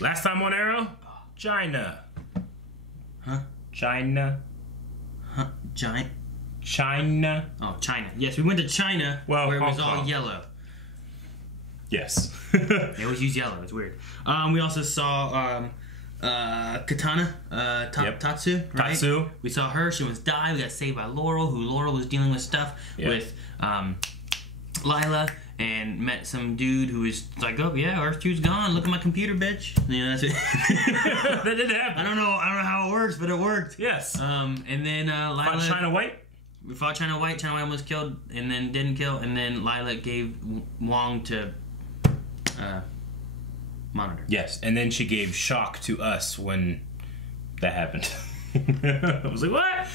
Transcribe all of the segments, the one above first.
Last time on Arrow, China. Huh? China. Huh? Giant? China. Oh, China. Yes, we went to China where it was all yellow. Yes. They always use yellow. It's weird. We also saw Katana, Tatsu, right? Tatsu. We saw her. She almost died. We got saved by Laurel, who Laurel was dealing with stuff with Lila, and met some dude who was like, "Oh yeah, Earth-2's gone. Look at my computer, bitch." You know, that's it. That did happen. I don't know how it works, but it worked. Yes. And then Lila. Fought China White. We fought China White. China White almost killed, and then didn't kill, and then Lila gave Wong to Monitor. Yes, and then she gave shock to us when that happened. I was like, what?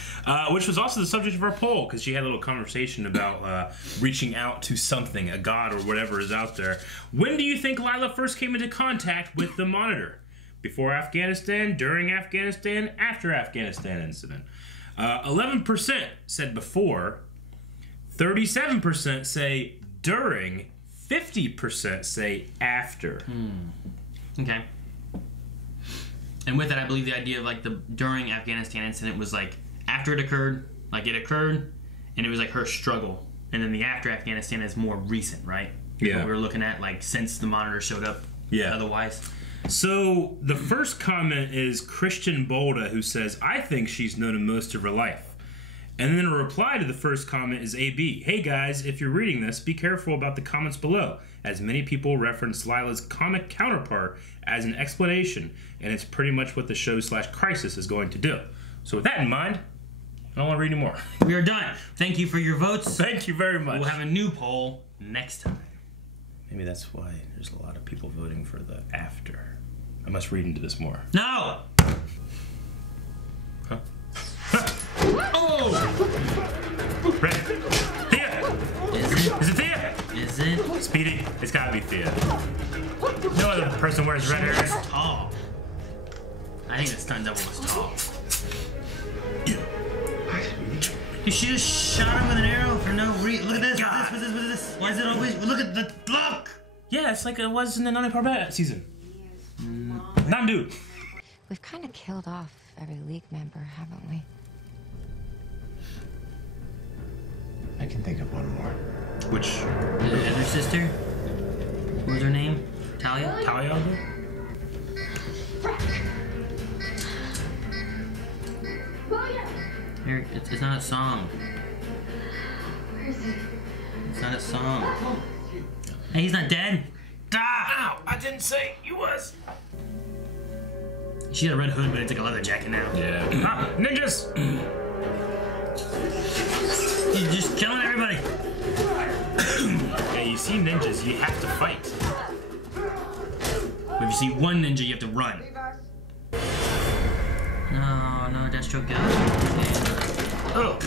Which was also the subject of our poll, because she had a little conversation about reaching out to something, a god or whatever is out there. When do you think Lila first came into contact with the Monitor? Before Afghanistan, during Afghanistan, after Afghanistan incident? 11% said before, 37% say during, 50% say after. Okay. And with that, I believe the idea of like the during Afghanistan incident was like after it occurred, like it occurred, and it was like her struggle. And then the after Afghanistan is more recent, right? Yeah. What we were looking at like since the Monitor showed up. Yeah. Otherwise. So the first comment is Christian Bolda, who says, I think she's known him most of her life. And then a reply to the first comment is AB. Hey guys, if you're reading this, be careful about the comments below, as many people reference Lila's comic counterpart as an explanation, and it's pretty much what the show/crisis is going to do. So with that in mind, I don't want to read anymore. We are done. Thank you for your votes. Thank you very much. We'll have a new poll next time. Maybe that's why there's a lot of people voting for the after. I must read into this more. No! Huh? Oh! Red. Thea! Is it Thea? Is it? Speedy? It's gotta be Thea. No other person wears red hair. She's tall. I think the stunt double was tall. She just shot him with an arrow for no reason. Look at this. God. Look at this. Why is it always? Look at the look. Yeah, it's like it was in the Nani Parbat season. Nandu. We've kind of killed off every League member, haven't we? I can think of one more. Which? The other sister? What was her name? Talia? Talia? Here, it's not a song. It's not a song. Hey, he's not dead. Ow! I didn't say you was. She had a red hood, but it's like a leather jacket now. Yeah. Ah, ninjas! You're just killing everybody. Hey, you see ninjas, you have to fight. But if you see one ninja, you have to run. No, Deathstroke goes. Oh,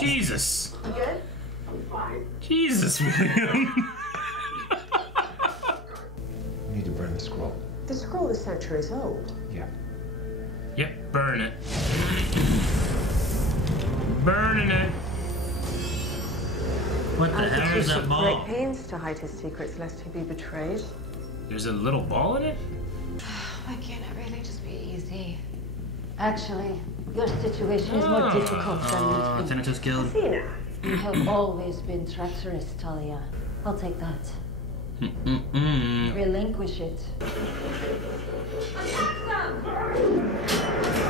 Jesus. You good? I'm fine. Jesus, William. We need to burn the scroll. The scroll is centuries old. Yeah. Yep, burn it. Burning it. What the hell is that ball? Great pains to hide his secrets lest he be betrayed. There's a little ball in it? Why can't it really just be easy? Actually, your situation is more difficult than it Thanatos Guild. Athena. You have always been treacherous, Talia. I'll take that. Relinquish it.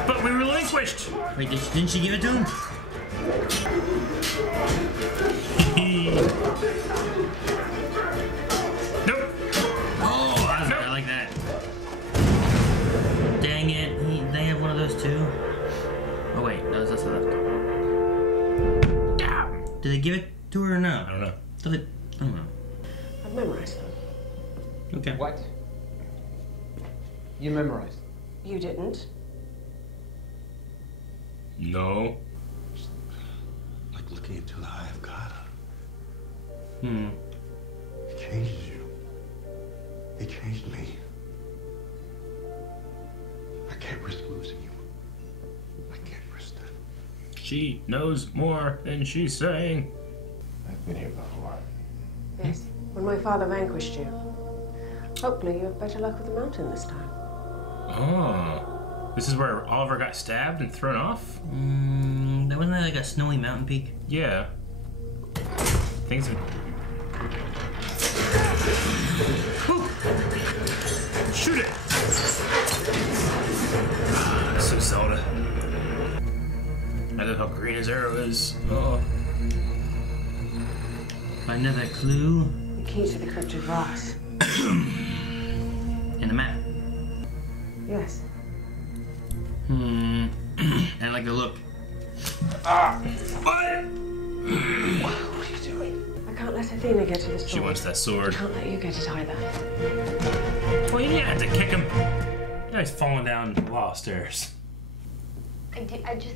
But we relinquished. Wait, didn't she give it to him? Nope. Oh, I like that. Dang it, they have one of those too. Oh wait, no, that's left. Did they give it to her or no? I don't know. I don't know. I've memorized them. Okay. What? You memorized? You didn't. No. Like looking into the eye of God. It changes you. It changed me. I can't risk losing you. I can't risk that. She knows more than she's saying. I've been here before. Yes. When my father vanquished you. Hopefully you have better luck with the mountain this time. Oh. This is where Oliver got stabbed and thrown off? That wasn't that like a snowy mountain peak? Yeah. Things are... Shoot it! So Zelda. I love how green his arrow is. Oh. Another clue. The key to the cryptid vault. In the map. Yes. I like the look. What? What are you doing? I can't let Athena get to the sword. She wants that I sword. can't let you get it either. Well, you didn't have to kick him. Now he's falling down a lot of stairs. I just...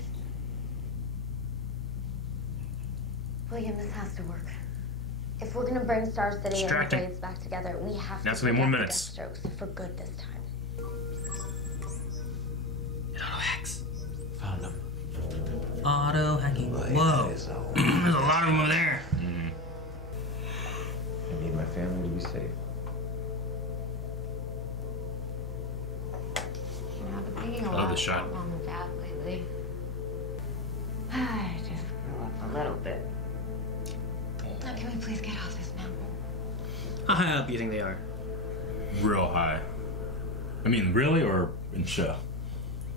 William, this has to work. If we're gonna bring Star City and the Distracting. Blades back together, we have That's to gonna be more forget the minutes. Deathstrokes for good this time. Auto hacks. Found them. Auto hacking. Whoa. There's a lot of them over there. I need my family to be safe. You know, I've been thinking a love lot the shot. about Mom and Dad lately. I just grew up a little bit. Now, can we please get off this mountain? How high up do you think they are? Real high. I mean, really or in show?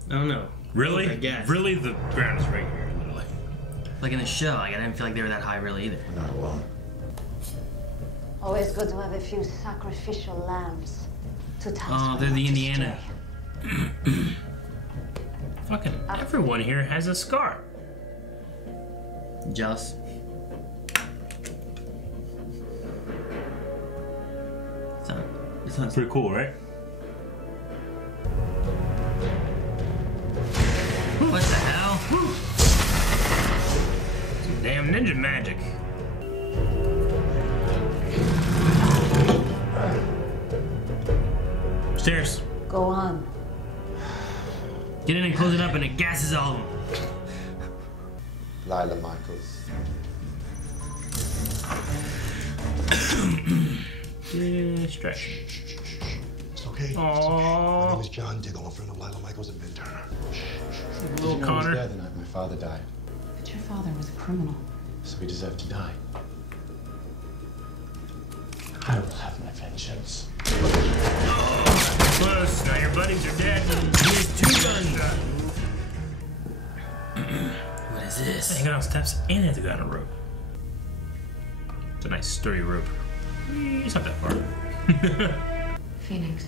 I don't know. Really? I guess. Really, the ground is right here, literally. Like in the show, like I didn't feel like they were that high really either. We're not alone. Always good to have a few sacrificial lambs to tell us Oh, when they're not the to Indiana. stray. Fucking everyone here has a scar. Jealous. It's not Pretty cool, right? what the hell? Some damn ninja magic. Stairs. Go on. Get in and close it up and it gasses all of them. Lila Michaels. Distraction. It's okay. Aww. My name is John Diggle. I'm a friend of Lila Michaels and Ben Turner. Little I was Connor. there the night my father died, But your father was a criminal. so he deserved to die. I will have my vengeance. Close. Now your buddies are dead. Here's 2 guns. What is this? Hanging on steps and has a gun on a rope. It's a nice sturdy rope. It's not that far. Phoenix.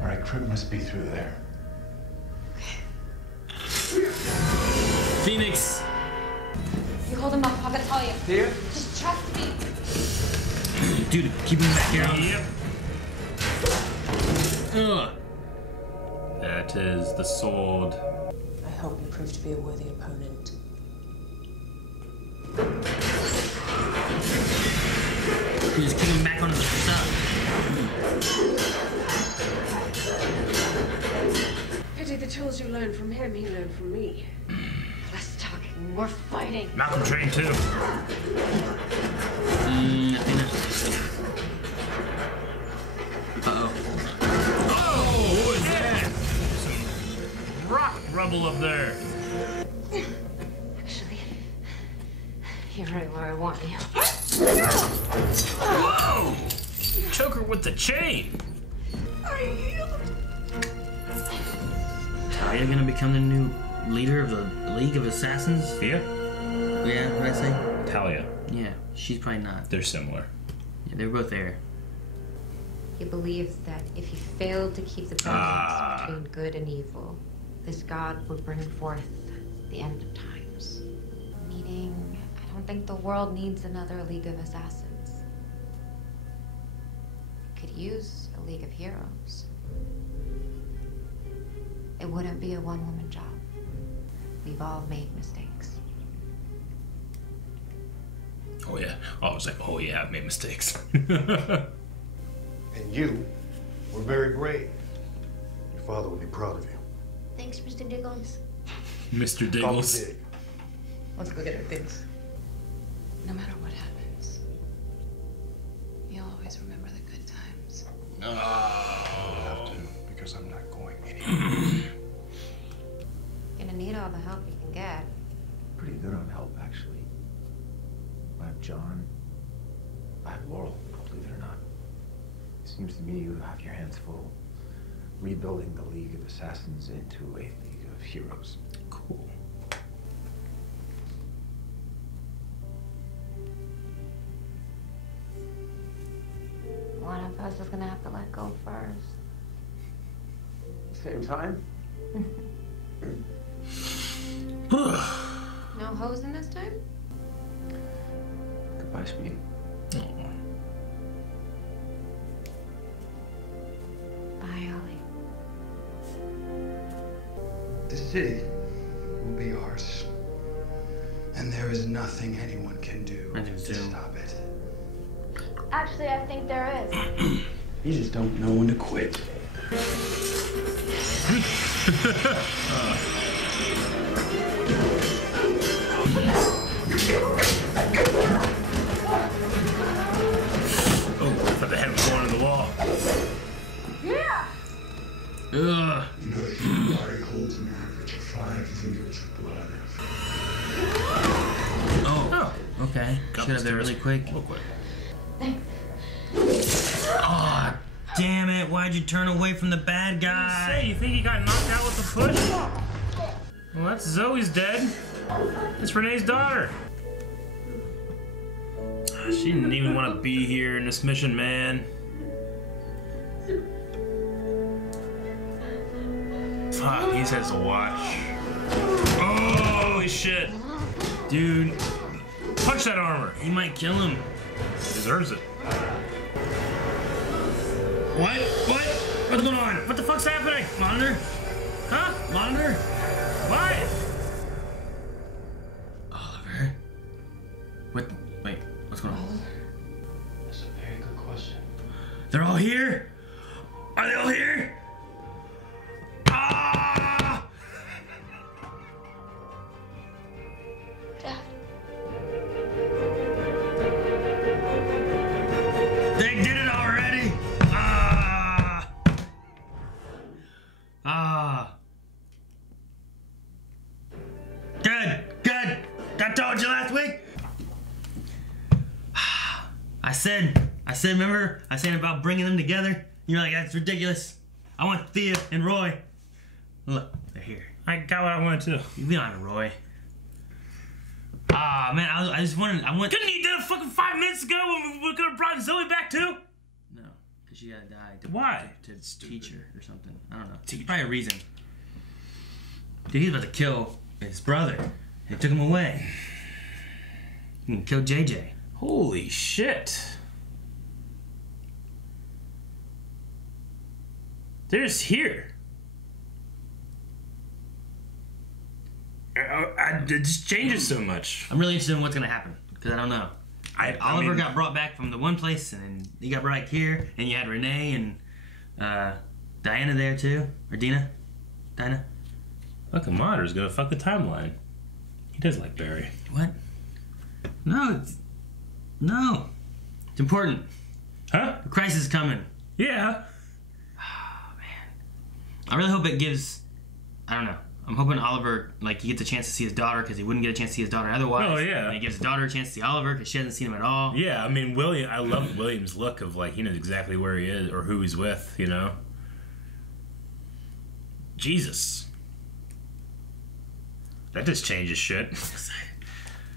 All right, Crib must be through there. Phoenix! You hold him up, I'll tell you. Here? Just trust me. Dude, keep him back here. Yep. Ugh. That is the sword. I hope you prove to be a worthy opponent. You just keep him back onto the stuff. Pity the tools you learned from him, he learned from me. Less talking, more fighting. Malcolm trained too. Athena. Uh-oh. Oh, what is that? Some rock rubble up there. Actually, you're right where I want you. Whoa! Choke her with the chain. Talia gonna become the new leader of the League of Assassins? Yeah. Yeah, what did I say? Talia. Yeah, she's probably not. They're similar. Yeah, they're both there. He believes that if he failed to keep the balance between good and evil, this god would bring forth the end of times. Meaning, I don't think the world needs another League of Assassins. It could use a League of Heroes. It wouldn't be a one-woman job. We've all made mistakes. Oh yeah. I was like, oh yeah, I've made mistakes. And you were very brave. Your father would be proud of you. Thanks, Mr. Diggles. Mr. Call me Diggles. Dig. Let's go get our things. No matter what happens, you'll always remember the good times. Have to, because because I'm not going anywhere. Gonna need all the help you can get. Pretty good on help, actually. I have John. I have Laurel, believe it or not. It seems to me you have your hands full rebuilding the League of Assassins into a League of Heroes. Cool. One of us is gonna have to let go first. Same time? No hosing this time? Goodbye, Speed. Bye, Ollie. The city will be ours. And there is nothing anyone can do I do to too. stop it. Actually, I think there is. You just don't know when to quit. Oh, I thought the head was going in the wall. Yeah! Ugh. You know, the human body holds an average of 5 fingers of blood. Oh. Okay. Got Should have been really quick. Real quick. Oh, damn it. Why'd you turn away from the bad guy? Say, you think he got knocked out with the push? Well, that's Zoe's dead. It's Renee's daughter. She didn't even want to be here in this mission, man. Fuck, he has to watch. Oh, holy shit. Dude, Punch that armor. he might kill him. He deserves it. What? What? What's going on? What the fuck's happening? Monitor? Huh? Monitor? What? Oliver? What? Wait, what's going on? That's a very good question. They're all here? Are they all here? Ah! Dad. They did it already! Ah! Ah! Good, good! I told you last week! I said, remember? I said about bringing them together? You're like, that's ridiculous. I want Thea and Roy. Look, they're here. I got what I wanted to. We don't have a Roy. Ah, man, I just wanted, Couldn't you do it fucking 5 minutes ago when we could have brought Zoe back too? No, because she gotta die. Why? To teach her or something. I don't know. There's probably a reason. Dude, he's about to kill his brother. They took him away. He can kill JJ. Holy shit. They're just here. It just changes so much. I'm really interested in what's gonna happen because I don't know. Oliver mean, got brought back from the one place, and then he got brought back here, and you had Renee and Diana there too, or Dinah. Fucking Monitor's gonna fuck the timeline. He does like Barry. What? No, it's important. Huh? The crisis is coming. Yeah. I really hope it gives. I don't know. I'm hoping Oliver, like, he gets a chance to see his daughter because he wouldn't get a chance to see his daughter otherwise. Oh, yeah. And he gives his daughter a chance to see Oliver because she hasn't seen him at all. Yeah, I mean, I love William's look of, like, he knows exactly where he is or who he's with, you know? Jesus. That just changes shit.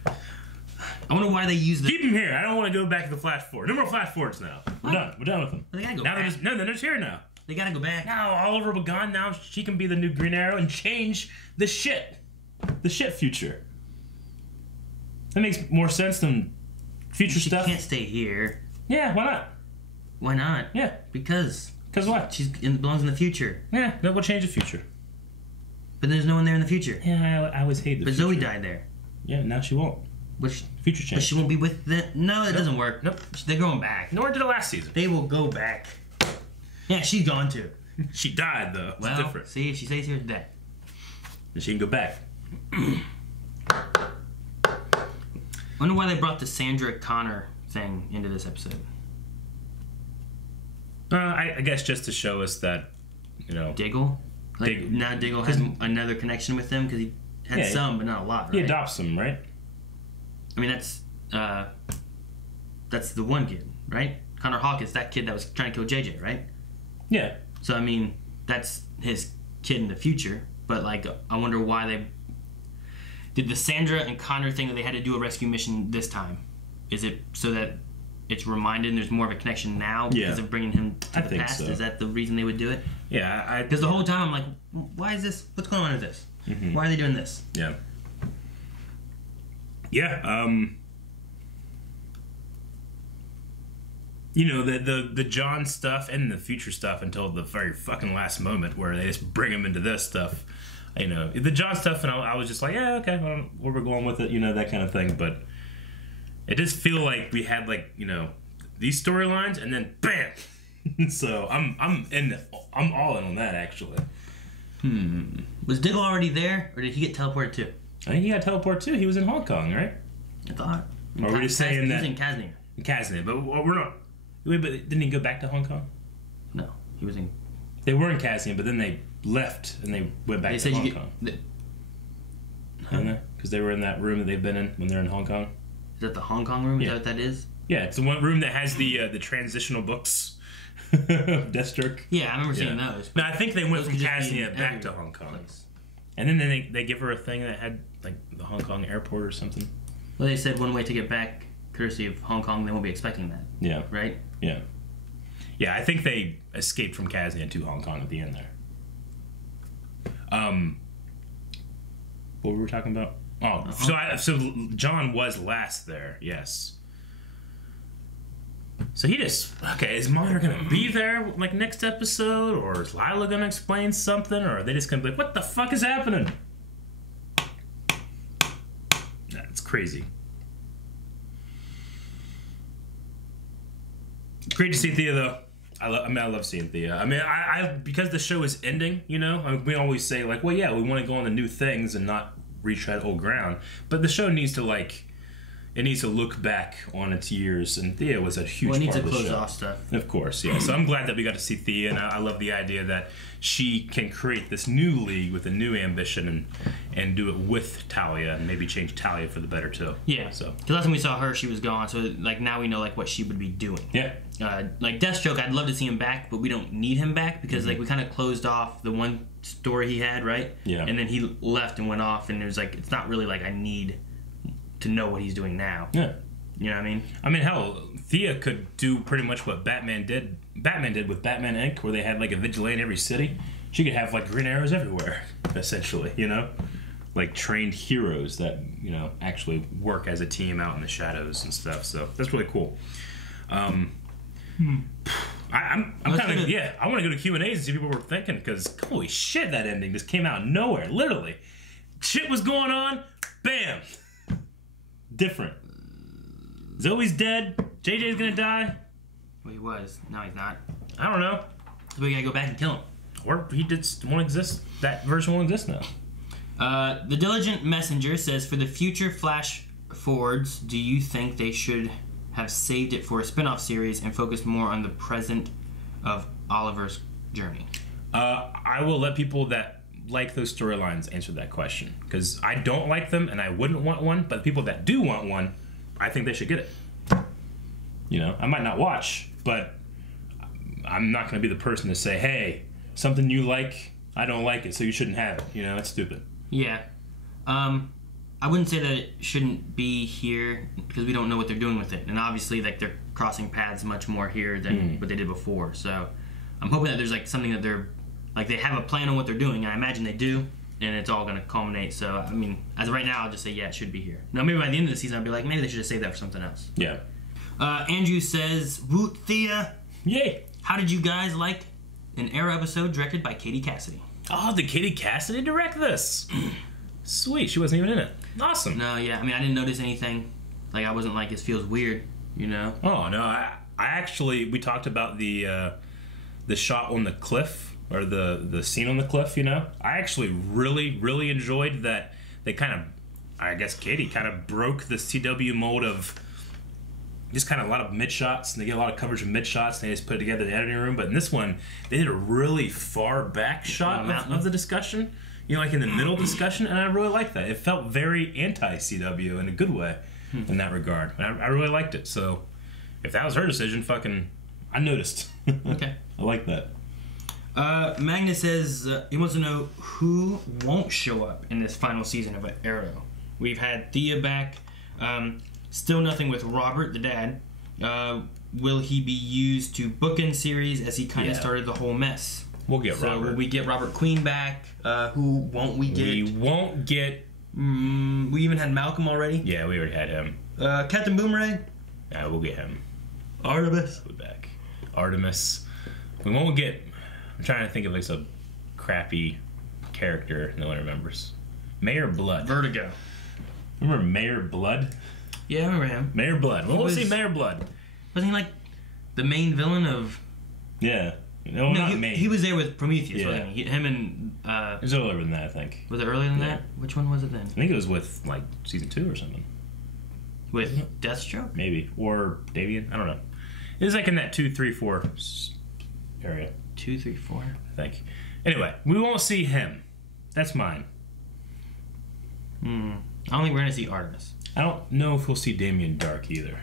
I wonder why they use the. Keep him here. I don't want to go back to the Flash Forward. No more Flash Forwards now. We're done. We're done with them. They gotta go Now back. they're just here now. They gotta go back. Now Oliver will gone. Now she can be the new Green Arrow and change the shit future. That makes more sense than future She stuff. can't stay here. Yeah, why not? Why not? Yeah, Because because what? belongs in the future. Yeah, that will change the future. But there's no one there in the future. Yeah, I always hate the But future. Zoe died there. Yeah, now she won't. Which, Future but change. she won't be with the. No, that doesn't work. Nope. They're going back. Nor did it last season. They will go back. Yeah, she's gone too. She died though. It's Well, different. see, if she stays here, dead. And she can go back. Wonder why they brought the Sandra Connor thing into this episode. I guess just to show us that you know. Diggle? Now Diggle has another connection with them because he had some, but not a lot, right? He adopts them, right? I mean, that's the one kid, right? Connor Hawkins, that kid that was trying to kill JJ, right? Yeah. So, I mean, that's his kid in the future. But, like, I wonder why they... Did the Sandra and Connor thing that they had to do a rescue mission this time? Is it so that it's reminded and there's more of a connection now because of bringing him to the past? So. Is that the reason they would do it? Yeah. Because the whole time I'm like, why is this? What's going on with this? Mm-hmm. Why are they doing this? Yeah. Yeah. You know, the John stuff and the future stuff until the very fucking last moment where they just bring him into this stuff. You know, the John stuff, and I was just like, yeah, okay, well, where we're going with it, you know, that kind of thing. But it does feel like we had, like, you know, these storylines, and then bam. So I'm all in on that, actually. Was Diggle already there, or did he get teleported too? I think he got teleported too. He was in Hong Kong, right? I thought. Or we're just saying that he was in Kazmir. Kazmir, but we're not. Wait, but didn't he go back to Hong Kong? No, he was in. They were in Kazmir, but then they left and they went back to Hong Kong. Because they were in that room that they've been in when they're in Hong Kong. Is that the Hong Kong room? Is that what that is? Yeah, it's the one room that has the transitional books. Deathstroke. Yeah, I remember seeing those. No, I think they went from Kazmir back to Hong Kong. Place. And then they give her a thing that had like the Hong Kong airport or something. Well, they said one way to get back, courtesy of Hong Kong, they won't be expecting that. Yeah. Right? Yeah. Yeah, I think they escaped from Kazmir to Hong Kong at the end there. What were we talking about? Oh, so John was last there, yes. So he just, okay, is Monitor gonna be there like next episode, or is Lila gonna explain something, or are they just gonna be like, what the fuck is happening? That's crazy. Great to see Thea though. I love seeing Thea. I mean, I because the show is ending, you know, we always say like, well, yeah, we want to go on to new things and not retread old ground, but the show needs to it needs to look back on its years, and Thea was a huge part of the show. It needs to close off stuff. Of course, yeah. So I'm glad that we got to see Thea, and I love the idea that she can create this new league with a new ambition and do it with Talia, and maybe change Talia for the better too. Yeah. So because last time we saw her, she was gone. So like now we know like what she would be doing. Yeah. Like Deathstroke, I'd love to see him back, but we don't need him back because like we kind of closed off the one story he had, right? Yeah. And then he left and went off, and it was like it's not really like I need to know what he's doing now. Yeah. You know what I mean? I mean, hell, Thea could do pretty much what Batman did with Batman Inc., where they had like a vigilante in every city. She could have like green arrows everywhere, essentially, you know? Like trained heroes that, you know, actually work as a team out in the shadows and stuff. So that's really cool. I'm kind of, yeah, I want to go to Q&As and see what people were thinking, because holy shit, that ending just came out of nowhere, literally. Shit was going on, bam! Different. Zoe's dead. JJ's gonna die. Well, he was. Now he's not. I don't know. So we gotta go back and kill him. Or he won't exist. That version won't exist now. The Diligent Messenger says, for the future Flash forwards, do you think they should have saved it for a spin-off series and focused more on the present of Oliver's journey? I will let people that like those storylines answer that question, because I don't like them and I wouldn't want one, but the people that do want one, I think they should get it. You know, I might not watch, but I'm not going to be the person to say, hey, something you like, I don't like it, so you shouldn't have it. You know, that's stupid. Yeah. I wouldn't say that it shouldn't be here because we don't know what they're doing with it, and obviously like they're crossing paths much more here than what they did before. So I'm hoping that there's like something that they're like they have a plan on what they're doing. I imagine they do, and it's all going to culminate. So I mean, as of right now, I'll just say yeah, it should be here. Now maybe by the end of the season, I'll be like, maybe they should have saved that for something else. Yeah. Andrew says, "Woot Thea, yay! How did you guys like an Arrow episode directed by Katie Cassidy?" Oh, did Katie Cassidy direct this? Sweet, she wasn't even in it. Awesome. No, yeah, I mean, I didn't notice anything. Like, I wasn't like, this feels weird, you know? Oh, no, I actually, we talked about the shot on the cliff, or the scene on the cliff, you know? I actually really, really enjoyed that they kind of, I guess Katie kind of broke the CW mold of just kind of a lot of mid shots, and they get a lot of coverage of mid shots, and they just put it together in the editing room. But in this one, they did a really far back shot of the discussion, you know, like in the middle discussion, and I really liked that. It felt very anti-CW in a good way in that regard. And I really liked it. So if that was her decision, I noticed. Okay. I like that. Magnus says he wants to know who won't show up in this final season of Arrow. We've had Thea back. Still nothing with Robert, the dad. Will he be used to bookend series as he kind of started the whole mess? We'll get Robert. Will we get Robert Queen back? Who won't we get? We won't get... we even had Malcolm already. Yeah, we already had him. Captain Boomerang? Yeah, we'll get him. Artemis? We'll be back. Artemis. We won't get... I'm trying to think of like a crappy character no one remembers. Mayor Blood. Vertigo. Remember Mayor Blood? Yeah, I remember him. Mayor Blood. Well, we'll see Mayor Blood. Wasn't he like the main villain of... Yeah. No, not main. He was there with Prometheus, Yeah. wasn't he? Him and... It was earlier than that, I think. Was it earlier than that? Which one was it then? I think it was with, like, season 2 or something. With Deathstroke? Maybe. Or Davian. I don't know. It was like in that 2, 3, 4 area. 2, 3, 4. I think. Anyway, we won't see him. That's mine. I don't think we're gonna see Artemis. I don't know if we'll see Damien Dark either.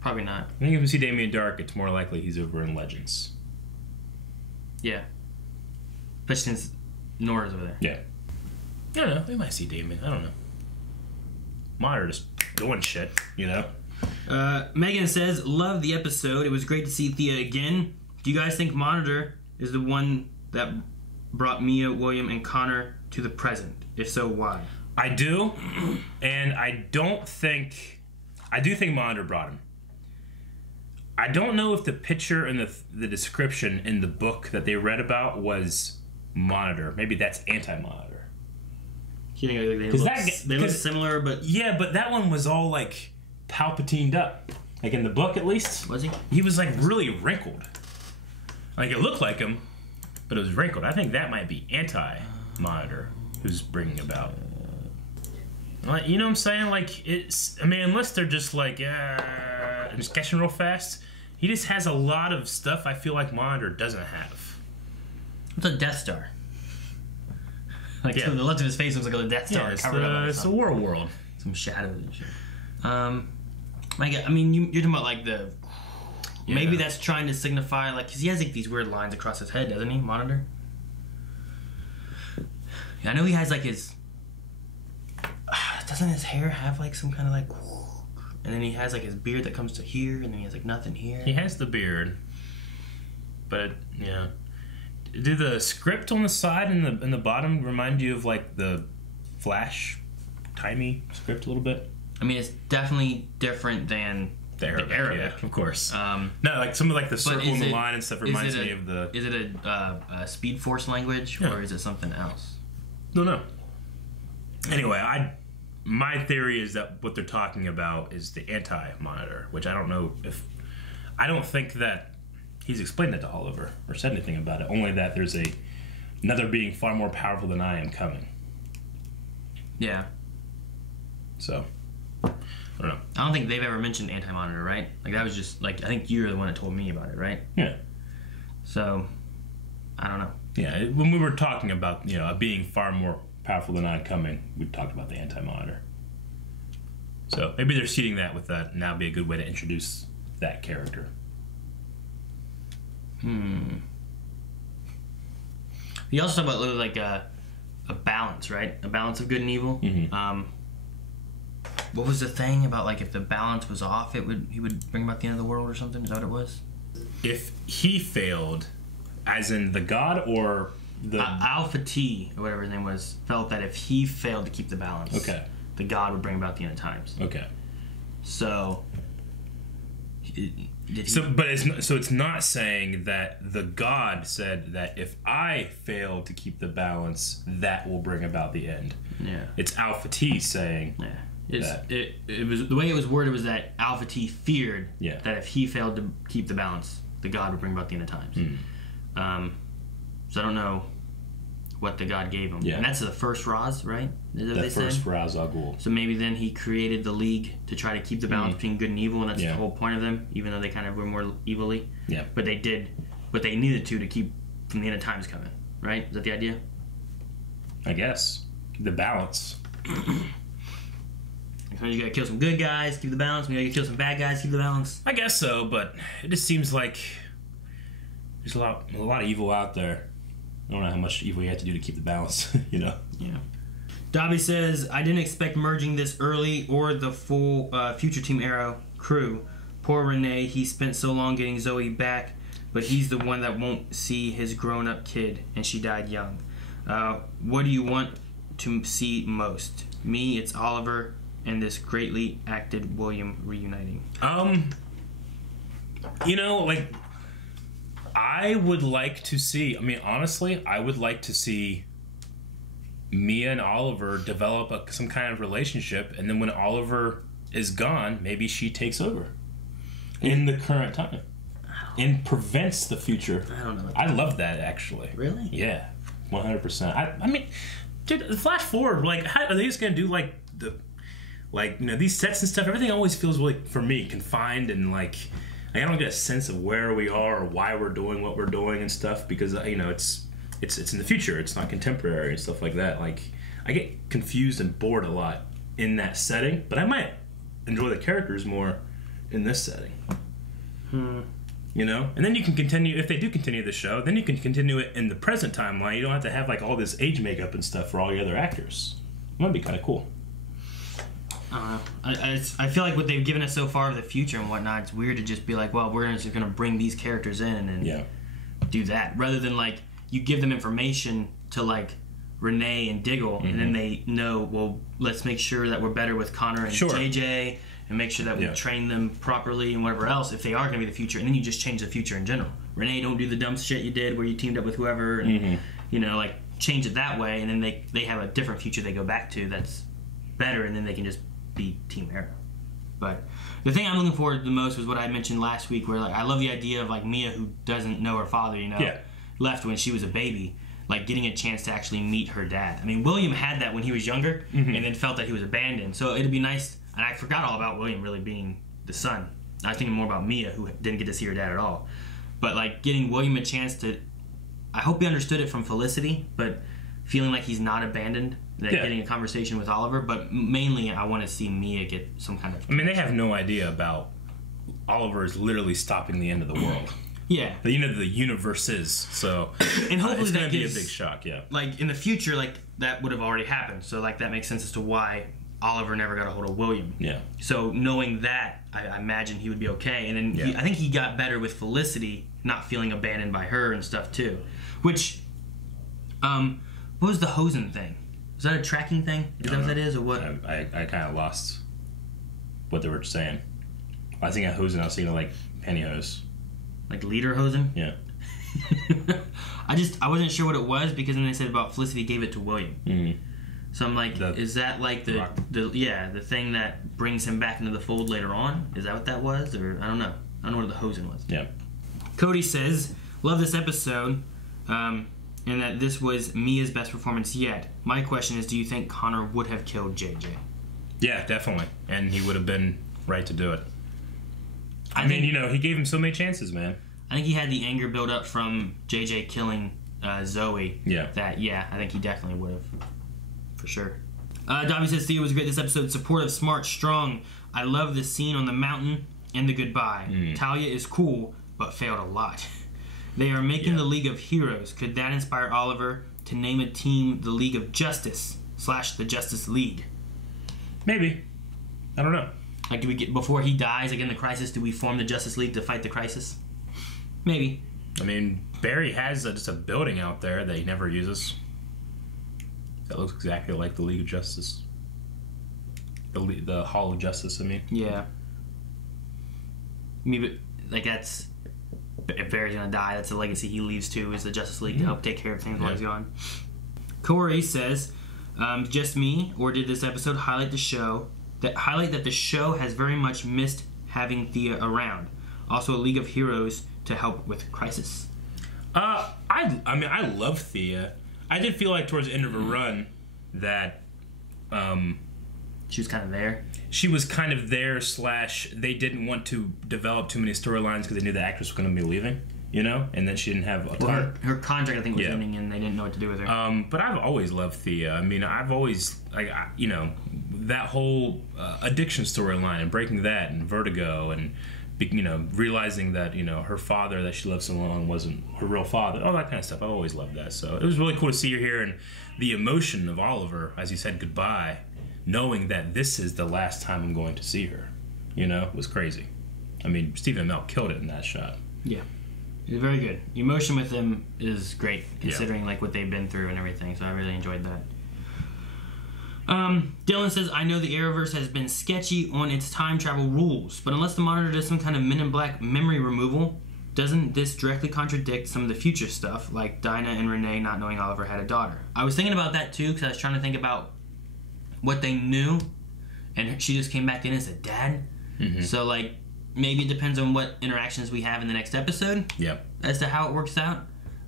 Probably not. I think if we see Damien Dark, it's more likely he's over in Legends. Yeah. Especially since Nora's over there. Yeah. I don't know. We might see Damien. I don't know. Monitor just doing shit, you know? Megan says, love the episode. It was great to see Thea again. Do you guys think Monitor is the one that brought Mia, William, and Connor to the present? If so, why? I do, and I don't think... I do think Monitor brought him. I don't know if the picture and the description in the book that they read about was Monitor. Maybe that's anti-Monitor. You think they look similar, but... Yeah, but that one was all, like, Palpatined up. Like, in the book, at least. Was he? He was, like, really wrinkled. Like, it looked like him, but it was wrinkled. I think that might be anti-Monitor who's bringing about. Like, you know what I'm saying? Like, it's... I mean, unless they're just, like, just catching real fast, he just has a lot of stuff I feel like Monitor doesn't have. It's a Death Star. Like, the left of his face looks like a Death Star. Yeah, it's a war world. Some shadows and shit. I mean, you're talking about, like, the... Yeah. Maybe that's trying to signify, like, because he has, like, these weird lines across his head, doesn't he, Monitor? Yeah, I know he has, like, his... doesn't his hair have, like, some kind of, like... And then he has, like, his beard that comes to here, and then he has, like, nothing here. He has the beard. But, yeah. Do the script on the side and in the bottom remind you of, like, the Flash timey script a little bit? I mean, it's definitely different than... The Arabic, yeah, of course. No, like some of like the circle and the line and stuff reminds me of the... Is it a Speed Force language, or is it something else? Don't know. Anyway, my theory is that what they're talking about is the anti-Monitor, which I don't know if... I don't think that he's explained it to Oliver or said anything about it, only that there's another being far more powerful than I am coming. Yeah. So... I don't know. I don't think they've ever mentioned anti-Monitor, right? Like, that was just, like, I think you're the one that told me about it, right? Yeah. So, I don't know. Yeah, when we were talking about, you know, a being far more powerful than oncoming, we talked about the anti-Monitor. So, maybe they're seeding that with that, and that'll be a good way to introduce that character. You also talk about, like, a balance, right? A balance of good and evil. Mm-hmm. What was the thing about, like, if the balance was off, he would bring about the end of the world or something? Is that what it was? If he failed, as in the god or the... Alpha T, or whatever his name was, felt that if he failed to keep the balance, okay, the god would bring about the end of times. Okay. So... it's not saying that the god said that if I fail to keep the balance, that will bring about the end. Yeah. It's Alpha T saying... Yeah. It was the way it was worded was that Alpha T feared that if he failed to keep the balance, the god would bring about the end of times. So I don't know what the god gave him. Yeah. And that's the first Raz, right? Is that what The they first said? Ra's al Ghul. So maybe then he created the League to try to keep the balance between good and evil, and that's the whole point of them, even though they kind of were more evilly. Yeah. But they did what they needed to keep from the end of times coming, right? Is that the idea? I guess. The balance. So you gotta kill some good guys, keep the balance. You gotta kill some bad guys, keep the balance. I guess so, but it just seems like there's a lot of evil out there. I don't know how much evil you have to do to keep the balance, you know? Yeah. Dobby says, I didn't expect merging this early or the full Future Team Arrow crew. Poor Renee, he spent so long getting Zoe back, but he's the one that won't see his grown-up kid, and she died young. What do you want to see most? Me, it's Oliver, and this greatly acted William reuniting. You know, like, I would like to see, I mean, honestly, I would like to see Mia and Oliver develop some kind of relationship, and then when Oliver is gone, maybe she takes over in the current time and prevents the future. I don't know. I love that, actually. Really? Yeah, 100%. I mean, dude, flash forward, like, how are they just gonna do like you know, these sets and stuff? Everything always feels really, for me, confined, and like I don't get a sense of where we are or why we're doing what we're doing and stuff, because you know, it's in the future. It's not contemporary and stuff like that. Like, I get confused and bored a lot in that setting, but I might enjoy the characters more in this setting. You know? And then you can continue, if they do continue the show, then you can continue it in the present timeline. You don't have to have like all this age makeup and stuff for all the other actors. It might be kind of cool. I don't know. I feel like what they've given us so far of the future and whatnot, it's weird to just be like, well, we're just going to bring these characters in and do that. Rather than like, you give them information to like Renee and Diggle, and then they know, well, let's make sure that we're better with Connor and JJ, and make sure that we train them properly and whatever else if they are going to be the future. And then you just change the future in general. Renee, don't do the dumb shit you did where you teamed up with whoever, and you know, like, change it that way, and then they have a different future they go back to that's better, and then they can just be Team Arrow. But the thing I'm looking forward to the most was what I mentioned last week, where like I love the idea of like Mia, who doesn't know her father, you know, left when she was a baby, like getting a chance to actually meet her dad. I mean, William had that when he was younger, and then felt that he was abandoned. So it'd be nice, and I forgot all about William really being the son. I was thinking more about Mia, who didn't get to see her dad at all. But like getting William a chance to, I hope he understood it from Felicity, but feeling like he's not abandoned, that getting a conversation with Oliver. But mainly I want to see Mia get some kind of... I mean, they have no idea about Oliver is literally stopping the end of the world. Yeah. You know, the universe is, so and hopefully it's going that to be a gives, big shock, like, in the future, like, that would have already happened. So, like, that makes sense as to why Oliver never got a hold of William. Yeah. So, knowing that, I imagine he would be okay. And then I think he got better with Felicity, not feeling abandoned by her and stuff, too. Which, what was the Hosen thing? Is that a tracking thing? Is that what that is, or what? I kind of lost what they were saying. I was thinking of Hosen, I was thinking of, like, pantyhose. Like Lederhosen? Yeah. I wasn't sure what it was, because then they said about Felicity gave it to William. So I'm like, is that like the thing that brings him back into the fold later on? Is that what that was? Or I don't know. I don't know what the Hosen was. Yeah. Cody says, love this episode, and that this was Mia's best performance yet. My question is, do you think Connor would have killed JJ? Yeah, definitely. And he would have been right to do it. I mean, you know, he gave him so many chances, man. I think he had the anger build up from JJ killing Zoe. Yeah. That, I think he definitely would have. For sure. Dobby says, Theo was great this episode. Supportive, smart, strong. I love the scene on the mountain and the goodbye. Talia is cool, but failed a lot. They are making the League of Heroes. Could that inspire Oliver to name a team the League of Justice / the Justice League? Maybe. I don't know. Like, do we get, before he dies, again, the crisis, do we form the Justice League to fight the crisis? Maybe. I mean, Barry has just a building out there that he never uses. That looks exactly like the League of Justice. The Hall of Justice, I mean. Yeah. Maybe, like, that's... If Barry's gonna die, that's the legacy he leaves to, is the Justice League to help take care of things while he's gone. Corey says, just me, or did this episode highlight that the show has very much missed having Thea around? Also, a League of Heroes to help with Crisis. I mean, I love Thea. I did feel like towards the end of her run that she was kind of there. She was kind of there / they didn't want to develop too many storylines because they knew the actress was going to be leaving, you know, and then she didn't have a ton. Her contract, I think, was ending, and they didn't know what to do with her. But I've always loved Thea. I mean, I've always, like, you know, that whole addiction storyline and breaking that and Vertigo and, you know, realizing that, you know, her father that she loved so long wasn't her real father, all that kind of stuff. I always loved that. So it was really cool to see her here, and the emotion of Oliver as he said goodbye, knowing that this is the last time I'm going to see her, you know, was crazy. I mean, Stephen Amell killed it in that shot. Yeah. It was very good. Emotion with them is great, considering like what they've been through and everything, so I really enjoyed that. Dylan says, I know the Arrowverse has been sketchy on its time travel rules, but unless the Monitor does some kind of Men in Black memory removal, doesn't this directly contradict some of the future stuff, like Dinah and Renee not knowing Oliver had a daughter? I was thinking about that too, because I was trying to think about what they knew, and she just came back in and said, Dad? Mm-hmm. So, like, maybe it depends on what interactions we have in the next episode as to how it works out.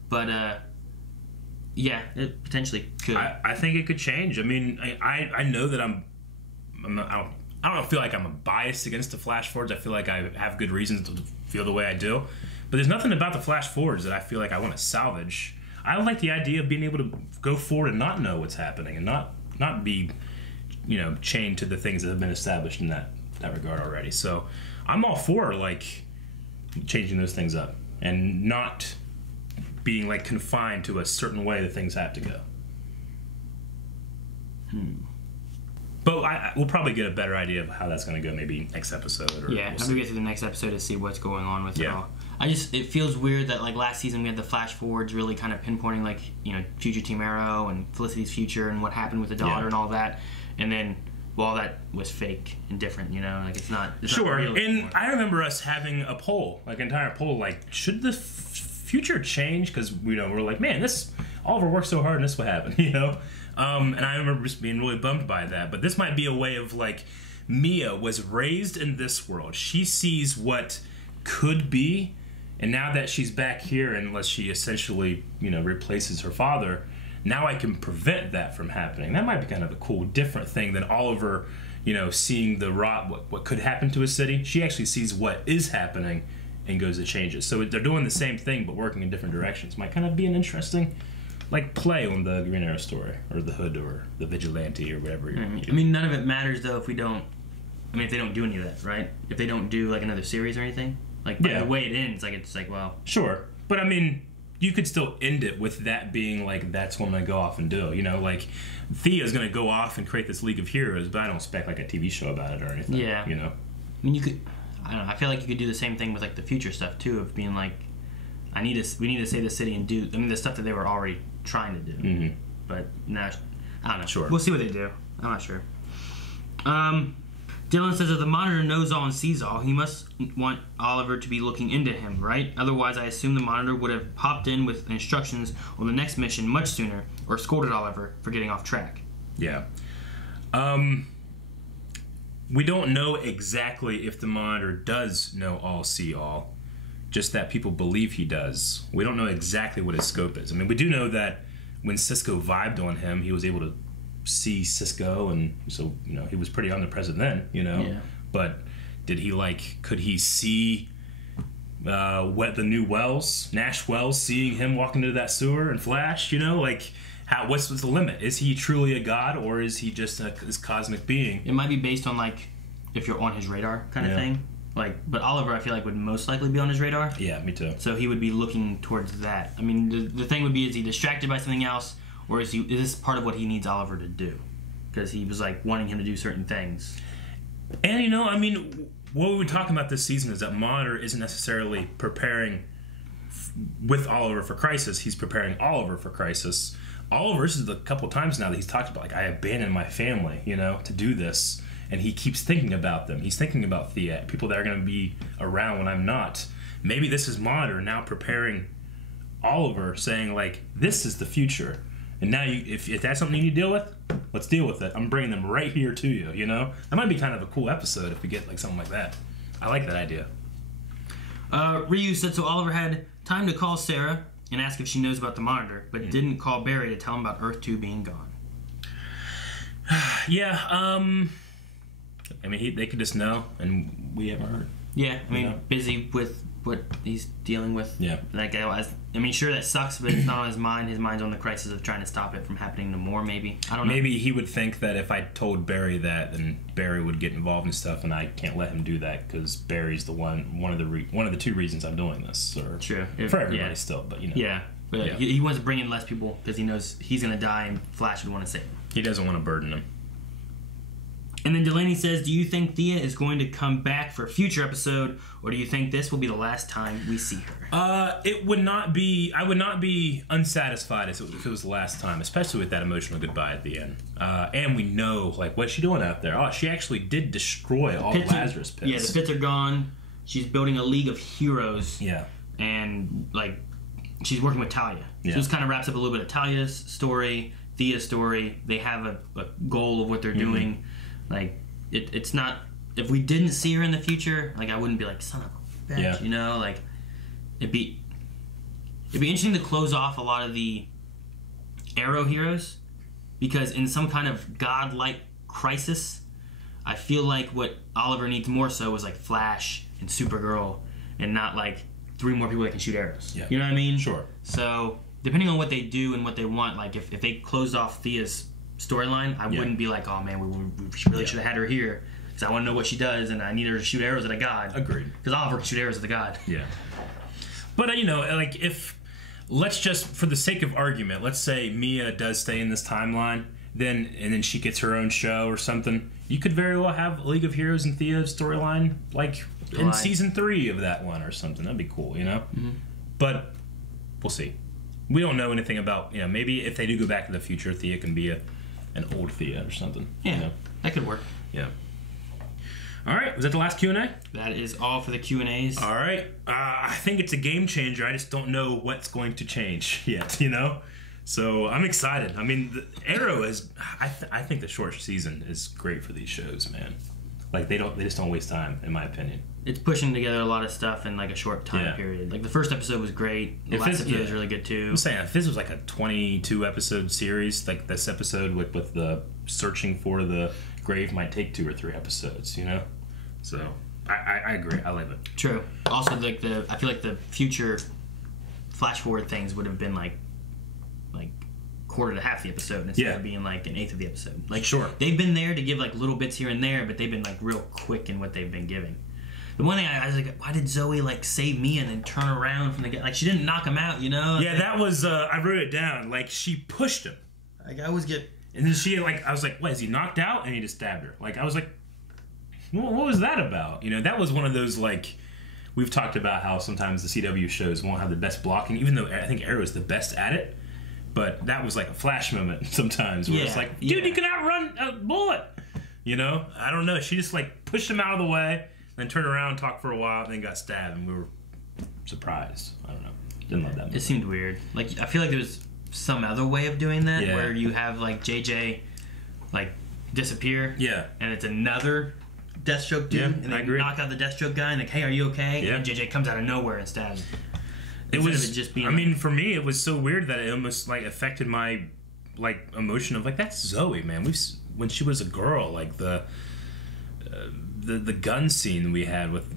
But, yeah, it potentially could. I think it could change. I mean, I know that I don't feel like I'm biased against the flash forwards. I feel like I have good reasons to feel the way I do. But there's nothing about the flash forwards that I feel like I want to salvage. I like the idea of being able to go forward and not know what's happening and not be, you know, chained to the things that have been established in that regard already. So I'm all for, like, changing those things up and not being, like, confined to a certain way that things have to go. But we'll probably get a better idea of how that's going to go maybe next episode. Or yeah, we'll I'm going to get through the next episode to see what's going on with it all. It feels weird that, like, last season we had the flash forwards really kind of pinpointing, like, you know, future Team Arrow and Felicity's future and what happened with the daughter and all that. And then, well, that was fake and different, you know? Like, it's not sure. Not real and anymore. I remember us having a poll, like, an entire poll, like, should the future change? Because, you know, we're like, man, Oliver worked so hard and this is what happened, you know? And I remember just being really bummed by that. But this might be a way of, like, Mia was raised in this world. She sees what could be, and now that she's back here, unless she essentially, you know, replaces her father, now I can prevent that from happening. That might be kind of a cool, different thing than Oliver, you know, seeing the what could happen to his city. She actually sees what is happening and goes to change it. So they're doing the same thing but working in different directions. Might kind of be an interesting, like, play on the Green Arrow story, or the Hood, or the Vigilante, or whatever. I mean, none of it matters though if we don't. I mean, if they don't do any of that, right? If they don't do like another series or anything, like by the way it ends, like it's like, well, sure. But I mean, you could still end it with that being like, that's what I'm gonna go off and do. You know, like Thea's gonna go off and create this League of Heroes, but I don't expect like a TV show about it or anything. Yeah. You know. I mean, you could. I don't know. I feel like you could do the same thing with like the future stuff too, of being like, we need to save the city and do. I mean, the stuff that they were already trying to do. Mm-hmm. But no, I don't know. Sure. We'll see what they do. I'm not sure. Dylan says if the Monitor knows all and sees all, he must want Oliver to be looking into him, right? Otherwise, I assume the Monitor would have popped in with instructions on the next mission much sooner, or scolded Oliver for getting off track. Yeah. We don't know exactly if the Monitor does know all, see all. Just that people believe he does. We don't know exactly what his scope is. I mean, we do know that when Cisco vibed on him, he was able to see Cisco, and so, you know, he was pretty omnipresent then, you know. Yeah. But could he see what the new Wells, Nash Wells, seeing him walk into that sewer and Flash, you know, like, what's the limit? Is he truly a god, or is he just this cosmic being? It might be based on, like, if you're on his radar kind of thing. Like, but Oliver, I feel like, would most likely be on his radar. Yeah, me too. So he would be looking towards that. I mean, the thing would be, is he distracted by something else, or is this part of what he needs Oliver to do? Because he was, like, wanting him to do certain things. And, you know, I mean, what we were talking about this season is that Monitor isn't necessarily preparing with Oliver for Crisis. He's preparing Oliver for Crisis. Oliver, this is a couple times now that he's talked about, like, I abandoned my family, you know, to do this. And he keeps thinking about them. He's thinking about Thea, people that are going to be around when I'm not. Maybe this is Monitor now preparing Oliver, saying, like, this is the future. And now, if that's something you need to deal with, let's deal with it. I'm bringing them right here to you, you know? That might be kind of a cool episode if we get, like, something like that. I like that idea. Ryu said, so Oliver had time to call Sarah and ask if she knows about the monitor, but didn't call Barry to tell him about Earth 2 being gone. Yeah, I mean, they could just know, and we haven't heard. Yeah, I mean, You know? busy with what he's dealing with. Yeah. Like, I mean, sure, that sucks, but it's not on his mind. His mind's on the crisis of trying to stop it from happening no more, maybe. I don't know. Maybe he would think that if I told Barry that, then Barry would get involved in stuff, and I can't let him do that because Barry's the one of the two reasons I'm doing this. Or True. For everybody still, but you know. Yeah. But he wants to bring in less people because he knows he's going to die and Flash would want to save him. He doesn't want to burden him. And then Delaney says, do you think Thea is going to come back for a future episode, or do you think this will be the last time we see her? It would not be. I would not be unsatisfied if it was the last time, especially with that emotional goodbye at the end. And we know, like, what's she doing out there? Oh, she actually did destroy all the Lazarus pits. Yeah, the pits are gone. She's building a league of heroes. Yeah. And, like, she's working with Talia. Yeah. So this kind of wraps up a little bit of Talia's story, Thea's story. They have a goal of what they're doing. Like, it's not... If we didn't see her in the future, like, I wouldn't be like, son of a bitch, you know? Like, it'd be interesting to close off a lot of the Arrow heroes, because in some kind of godlike crisis, I feel like what Oliver needs more so is, like, Flash and Supergirl, and not, like, 3 more people that can shoot arrows. Yeah. You know what I mean? Sure. So, depending on what they do and what they want, like, if they closed off Thea's storyline, I wouldn't be like, oh man, we really should have had her here because I want to know what she does and I need her to shoot arrows at a god. Agreed. Because Oliver can shoot arrows at the god. Yeah. But, you know, like, let's just, for the sake of argument, let's say Mia does stay in this timeline, and then she gets her own show or something. You could very well have League of Heroes and Thea's storyline, like, in season 3 of that one or something. That'd be cool, you know? Mm-hmm. But we'll see. We don't know anything about, you know, maybe if they do go back to the future, Thea can be an old Thea or something. Yeah, you know? that could work. Yeah. All right, was that the last Q&A? That is all for the Q&As. All right. I think it's a game changer. I just don't know what's going to change yet, you know? So I'm excited. I mean, the Arrow is... I think the short season is great for these shows, man. Like, they just don't waste time, in my opinion. It's pushing together a lot of stuff in, like, a short time period. Like, the first episode was great. The last episode was really good, too. I'm saying, if this was, like, a 22-episode series, like, this episode with the searching for the grave might take 2 or 3 episodes, you know? So, I agree. I like it. True. Also, like, I feel like the future flash-forward things would have been, like quarter to half the episode instead of being like an eighth of the episode. Like, sure, they've been there to give like little bits here and there, but they've been like real quick in what they've been giving. The one thing I was like, why did Zoe like save me and then turn around from the guy? Like, she didn't knock him out, you know? Yeah, that was I wrote it down. Like, she pushed him. Like, I always get, and then she I was like, what, is he knocked out? And he just stabbed her. Like, I was like, what was that about? You know, that was one of those, like, we've talked about how sometimes the CW shows won't have the best blocking, even though I think Arrow is the best at it. But that was like a Flash moment sometimes where it's like, dude, you can outrun a bullet. You know? I don't know. She just like pushed him out of the way, then turned around, talked for a while, and then got stabbed, and we were surprised. I don't know. Didn't love that moment. It seemed weird. Like, I feel like there was some other way of doing that where you have like JJ like disappear. Yeah. And it's another Deathstroke dude. And they knock out the Deathstroke guy and like, hey, are you okay? Yeah. And JJ comes out of nowhere and stabs him. It was just being. I mean, for me, it was so weird that it almost like affected my like emotion of like, that's Zoe, man. When she was a girl, like the gun scene we had with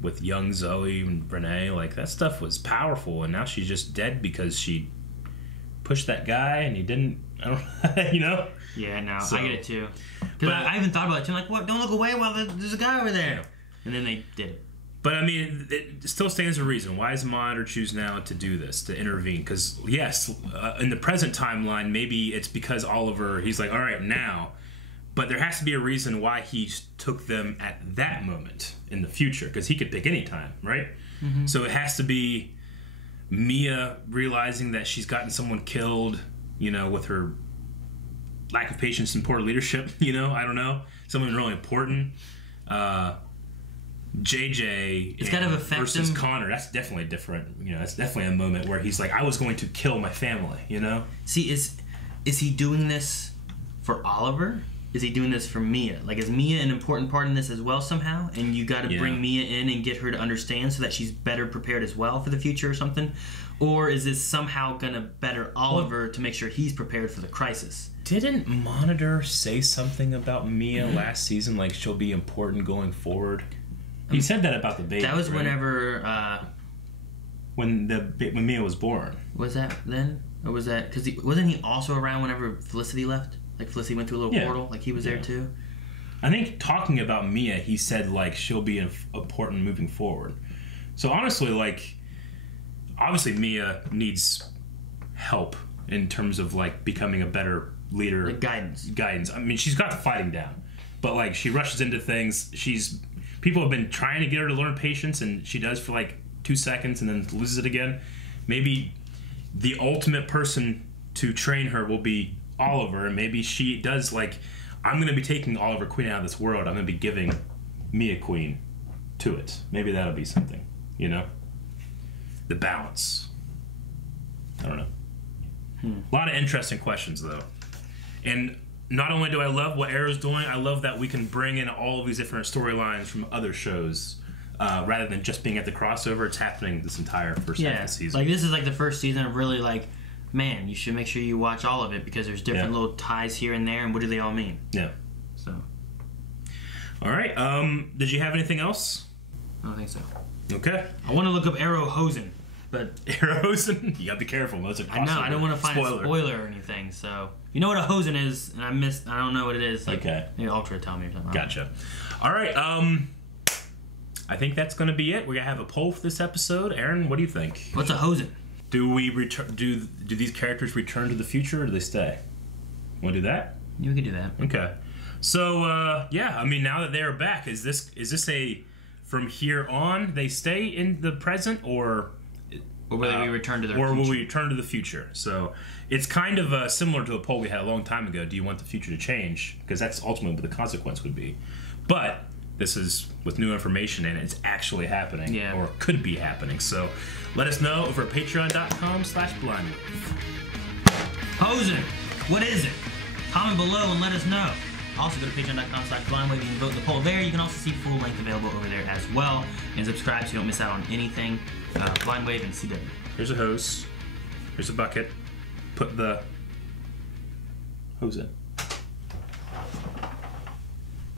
with young Zoe and Renee, like that stuff was powerful, and now she's just dead because she pushed that guy and he didn't. I don't, you know. Yeah, no, I get it too. Because I even thought about it too. I'm like, what? Don't look away while there's a guy over there. Yeah. And then they did it. But, I mean, it still stands a reason. Why does Monitor choose now to do this, to intervene? Because, yes, in the present timeline, maybe it's because Oliver, he's like, all right, now. But there has to be a reason why he took them at that moment in the future. Because he could pick any time, right? Mm-hmm. So it has to be Mia realizing that she's gotten someone killed, with her lack of patience and poor leadership, I don't know. Someone really important. JJ it's kind of affect versus him. Connor, that's definitely different. That's definitely a moment where he's like, I was going to kill my family, See, is he doing this for Oliver? is he doing this for Mia? Like, is Mia an important part in this as well somehow? And you got to bring Mia in and get her to understand so that she's better prepared as well for the future or something? Or is this somehow going to better Oliver to make sure he's prepared for the crisis? Didn't Monitor say something about Mia last season? Like, she'll be important going forward? He said that about the baby. That was right? whenever... when Mia was born. Was that then? Or was that... Because wasn't he also around whenever Felicity left? Like, Felicity went through a little portal? Like, he was there too? I think talking about Mia, he said, like, she'll be important moving forward. So, honestly, like... Obviously, Mia needs help in terms of, like, becoming a better leader. Like guidance. I mean, she's got the fighting down. But, like, she rushes into things. People have been trying to get her to learn patience, and she does for, like, 2 seconds and then loses it again. Maybe the ultimate person to train her will be Oliver, and maybe she does, like, I'm going to be taking Oliver Queen out of this world. I'm going to be giving Mia Queen to it. Maybe that'll be something, you know? The balance. I don't know. A lot of interesting questions, though. And not only do I love what Arrow's doing, I love that we can bring in all of these different storylines from other shows rather than just being at the crossover. It's happening this entire first half of the season. Like, this is like the first season of really, like, man, you should make sure you watch all of it because there's different little ties here and there, and what do they all mean? Yeah. So. All right. Did you have anything else? I don't think so. Okay. I want to look up Arrow Hosen, but... Arrow Hosen? You gotta be careful. That's a crossover. I know, I don't want to find a spoiler or anything, so... You know what a Hosen is, and I don't know what it is. Like, okay. Maybe Ultra tell me or something. Gotcha. All right, I think that's going to be it. We're going to have a poll for this episode. Aaron, what do you think? What's a Hosen? Do we return? Do these characters return to the future, or do they stay? Want to do that? Yeah, we could do that. Okay. So yeah, I mean, now that they are back, is this a from here on they stay in the present, or will we return to the future? Will we return to the future? So it's kind of similar to the poll we had a long time ago. Do you want the future to change? Because that's ultimately what the consequence would be. But this is with new information, and it's actually happening, or could be happening. So let us know over at patreon.com/blindwave. Hosen, what is it? Comment below and let us know. Also go to patreon.com/blindwave and vote in the poll there. You can also see full length available over there as well. And subscribe so you don't miss out on anything. Blindwave and CW. Here's a hose. Here's a bucket. Put the hose in.